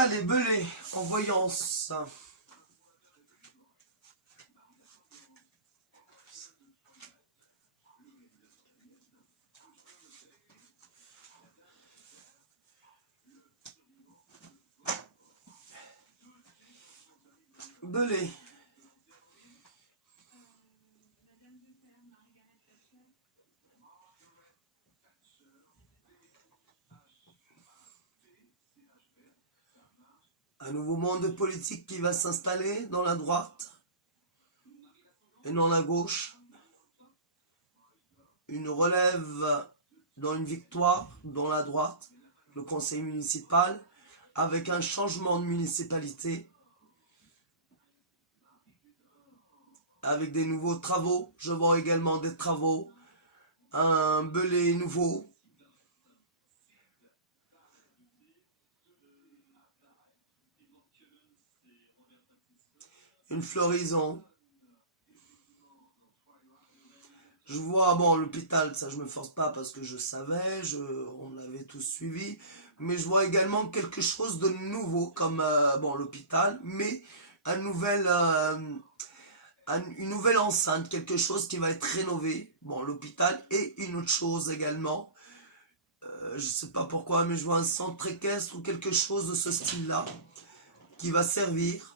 Allez, Belay, en voyance. Belay. Un nouveau monde politique qui va s'installer dans la droite et dans la gauche. Une relève dans une victoire dans la droite, le conseil municipal, avec un changement de municipalité, avec des nouveaux travaux. Je vois également des travaux, un Belay nouveau. Une floraison. Je vois, bon, l'hôpital, ça je me force pas parce que je savais, on l'avait tous suivi, mais je vois également quelque chose de nouveau comme, bon, l'hôpital, mais une nouvelle enceinte, quelque chose qui va être rénové, bon, l'hôpital, et une autre chose également, je sais pas pourquoi, mais je vois un centre équestre ou quelque chose de ce style-là, qui va servir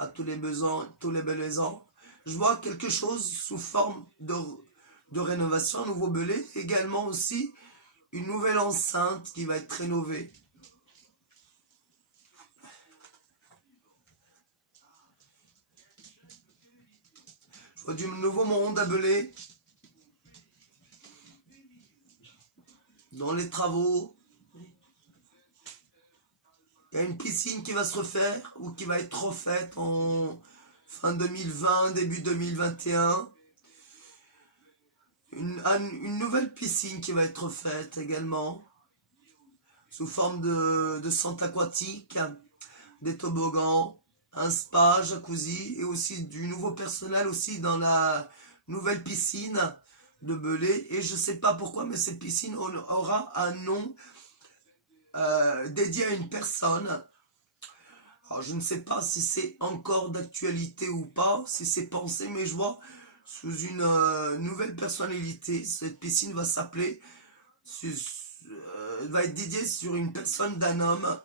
à tous les besoins, tous les besoins. Je vois quelque chose sous forme de rénovation, un nouveau Belay, également aussi une nouvelle enceinte qui va être rénovée. Je vois du nouveau monde à Belay, dans les travaux. Il y a une piscine qui va se refaire ou qui va être refaite en fin 2020, début 2021. Une nouvelle piscine qui va être faite également, sous forme de centre aquatique, des toboggans, un spa, jacuzzi, et aussi du nouveau personnel aussi dans la nouvelle piscine de Belay. Et je ne sais pas pourquoi, mais cette piscine aura un nom dédié à une personne. Alors je ne sais pas si c'est encore d'actualité ou pas, si c'est pensé, mais je vois sous une nouvelle personnalité, cette piscine va s'appeler, va être dédiée sur une personne d'un homme.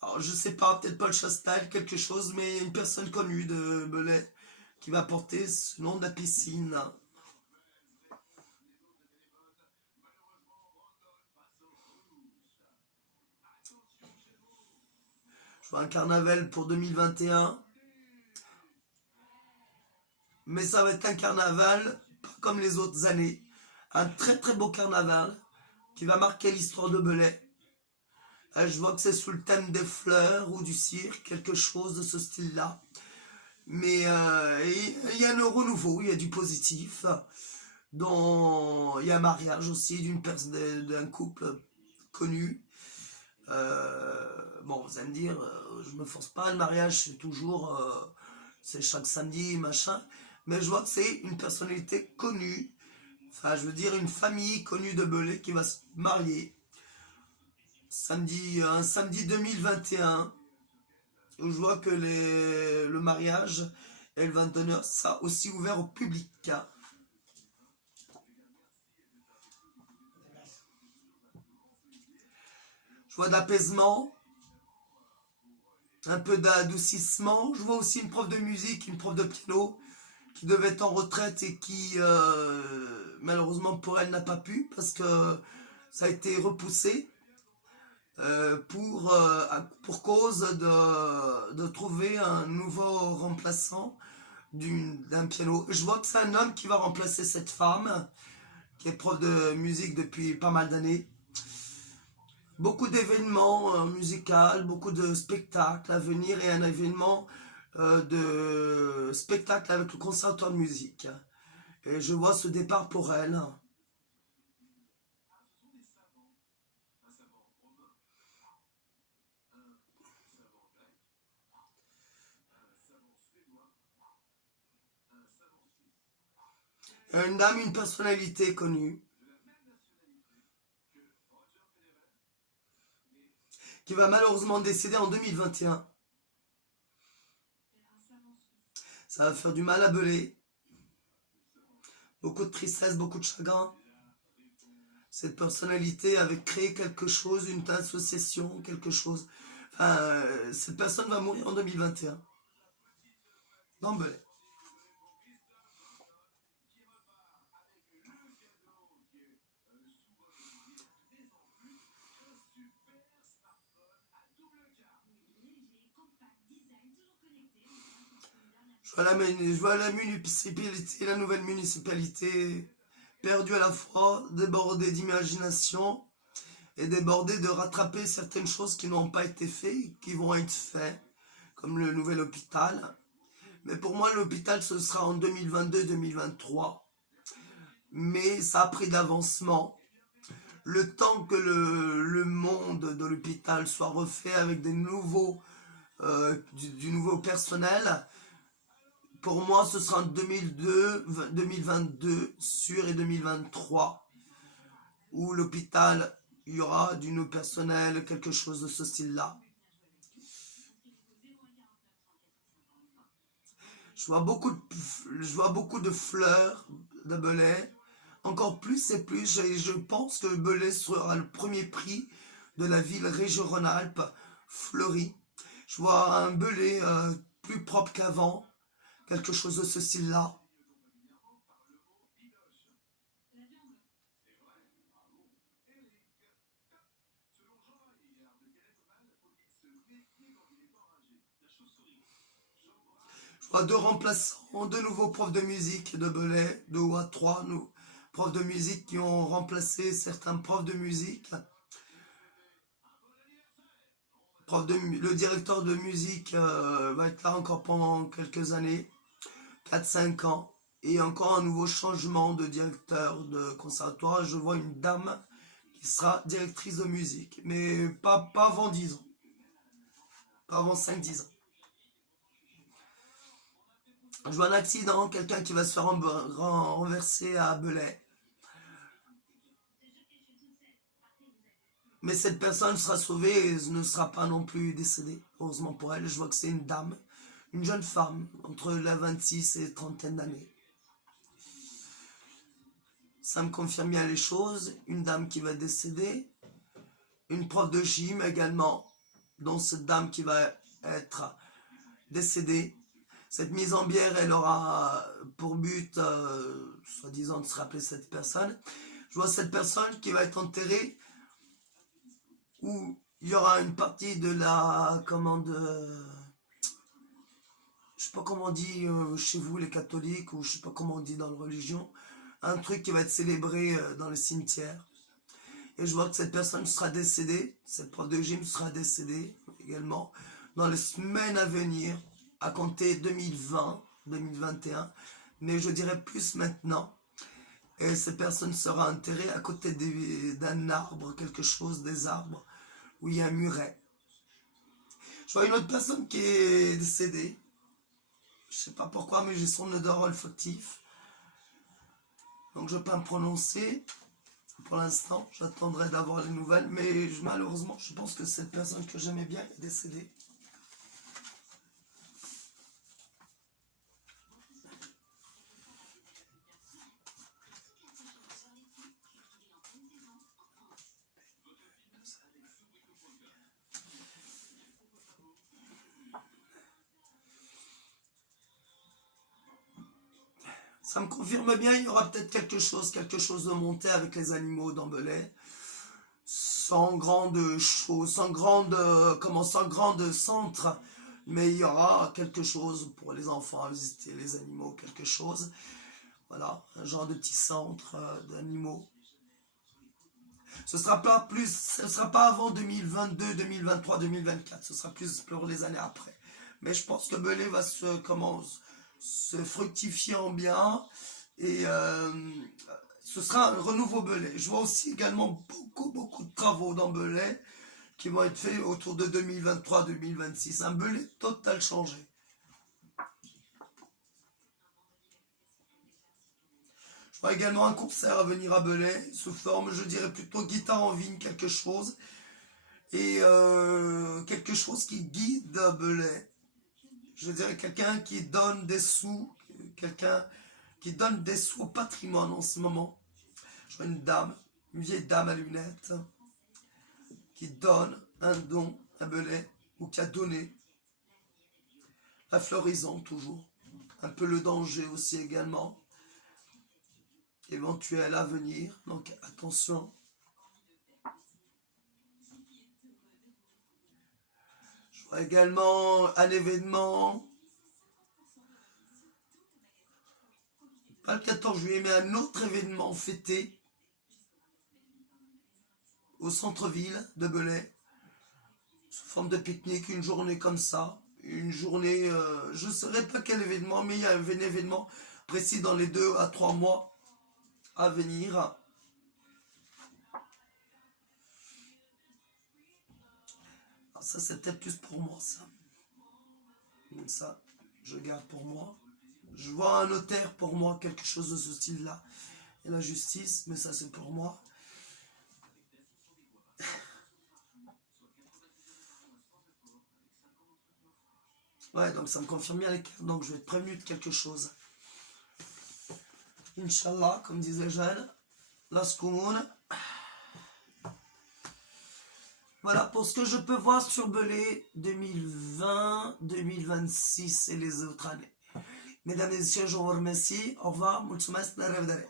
Alors je sais pas, peut-être Paul Chastel, quelque chose, mais une personne connue de Belay qui va porter ce nom de la piscine. Je vois un carnaval pour 2021. Mais ça va être un carnaval pas comme les autres années. Un très très beau carnaval qui va marquer l'histoire de Belay. Je vois que c'est sous le thème des fleurs ou du cirque, quelque chose de ce style-là. Mais il y a un renouveau, il y a du positif. Il y a un mariage aussi d'un couple connu. Bon, vous allez me dire, je me force pas, le mariage c'est toujours, c'est chaque samedi, machin. Mais je vois que c'est une personnalité connue, enfin je veux dire une famille connue de Belay qui va se marier. Un samedi 2021, où je vois que le mariage et le 21h, ça aussi ouvert au public. Je vois d'apaisement, un peu d'adoucissement. Je vois aussi une prof de musique, une prof de piano qui devait être en retraite et qui malheureusement pour elle n'a pas pu parce que ça a été repoussé pour cause de trouver un nouveau remplaçant d'un piano. Je vois que c'est un homme qui va remplacer cette femme qui est prof de musique depuis pas mal d'années. Beaucoup d'événements musicaux, beaucoup de spectacles à venir et un événement de spectacle avec le conservatoire de musique. Et je vois ce départ pour elle. Une dame, une personnalité connue, qui va malheureusement décéder en 2021. Ça va faire du mal à Belay. Beaucoup de tristesse, beaucoup de chagrin. Cette personnalité avait créé quelque chose, une association, quelque chose. Enfin, cette personne va mourir en 2021. Dans Belay. Je vois la municipalité, la nouvelle municipalité perdue à la fois, débordée d'imagination et débordée de rattraper certaines choses qui n'ont pas été faites, qui vont être faites, comme le nouvel hôpital. Mais pour moi, l'hôpital, ce sera en 2022-2023. Mais ça a pris d'avancement. Le temps que le monde de l'hôpital soit refait avec des nouveaux, du nouveau personnel, pour moi, ce sera en 2022 sûr et 2023, où l'hôpital, il y aura du nouveau personnel, quelque chose de ce style-là. Je vois beaucoup de fleurs de Belay. Encore plus et plus, je pense que Belay sera le premier prix de la ville région Rhône-Alpes fleurie. Je vois un Belay plus propre qu'avant, quelque chose de ce style-là. Je vois deux remplaçants, deux nouveaux profs de musique de Belay, deux ou trois profs de musique qui ont remplacé certains profs de musique. Le directeur de musique va être là encore pendant quelques années, 4-5 ans. Et encore un nouveau changement de directeur de conservatoire. Je vois une dame qui sera directrice de musique, mais pas avant 10 ans, pas avant 5-10 ans. Je vois un accident, quelqu'un qui va se faire renverser à Belay. Mais cette personne sera sauvée et ne sera pas non plus décédée. Heureusement pour elle, je vois que c'est une dame, une jeune femme, entre la 26 et trentaine d'années. Ça me confirme bien les choses. Une dame qui va décéder. Une prof de gym également, dont cette dame qui va être décédée. Cette mise en bière, elle aura pour but, soi-disant, de se rappeler cette personne. Je vois cette personne qui va être enterrée où il y aura une partie de la commande, je sais pas comment on dit chez vous les catholiques, ou je sais pas comment on dit dans la religion, un truc qui va être célébré dans le cimetière. Et je vois que cette personne sera décédée, cette prof de gym sera décédée également dans les semaines à venir, à compter 2020, 2021, mais je dirais plus maintenant. Et cette personne sera enterrée à côté d'un arbre, quelque chose, des arbres, où il y a un muret. Je vois une autre personne qui est décédée. Je sais pas pourquoi, mais j'ai son odeur olfactif. Donc je ne peux pas me prononcer. Pour l'instant, j'attendrai d'avoir les nouvelles, mais malheureusement, je pense que cette personne que j'aimais bien est décédée. Ça me confirme bien, il y aura peut-être quelque chose de monté avec les animaux dans Belay. Sans grande chose, sans grande centre, mais il y aura quelque chose pour les enfants à visiter, les animaux, quelque chose. Voilà, un genre de petit centre d'animaux. Ce sera pas avant 2022, 2023, 2024. Ce sera plus pour les années après. Mais je pense que Belay va se fructifier en bien et ce sera un renouveau Belay. Je vois aussi également beaucoup de travaux dans Belay qui vont être faits autour de 2023-2026. Un Belay total changé. Je vois également un concert à venir à Belay, sous forme, je dirais plutôt guitare en vigne, quelque chose. Et quelque chose qui guide Belay. Je dirais quelqu'un qui donne des sous, quelqu'un qui donne des sous au patrimoine en ce moment. Je vois une dame, une vieille dame à lunettes, qui donne un don à Belay, ou qui a donné. La floraison toujours. Un peu le danger aussi également. Éventuel à venir, donc attention. Je vois également un événement, pas le 14 juillet, mais un autre événement fêté au centre-ville de Belay, sous forme de pique-nique, une journée comme ça. Une journée, je ne saurais pas quel événement, mais il y a un événement précis dans les 2 à 3 mois à venir. Alors ça, c'est peut-être plus pour moi, ça. Donc ça, je garde pour moi. Je vois un notaire pour moi, quelque chose de ce style-là. Et la justice, mais ça, c'est pour moi. Ouais, donc ça me confirme bien les cartes, donc je vais être prévenu de quelque chose. Inch'Allah, comme disait Jeanne, Laskoun. Voilà, pour ce que je peux voir sur Belay 2020, 2026 et les autres années. Mesdames et messieurs, je vous remercie. Au revoir. Mulțumesc, la revedere.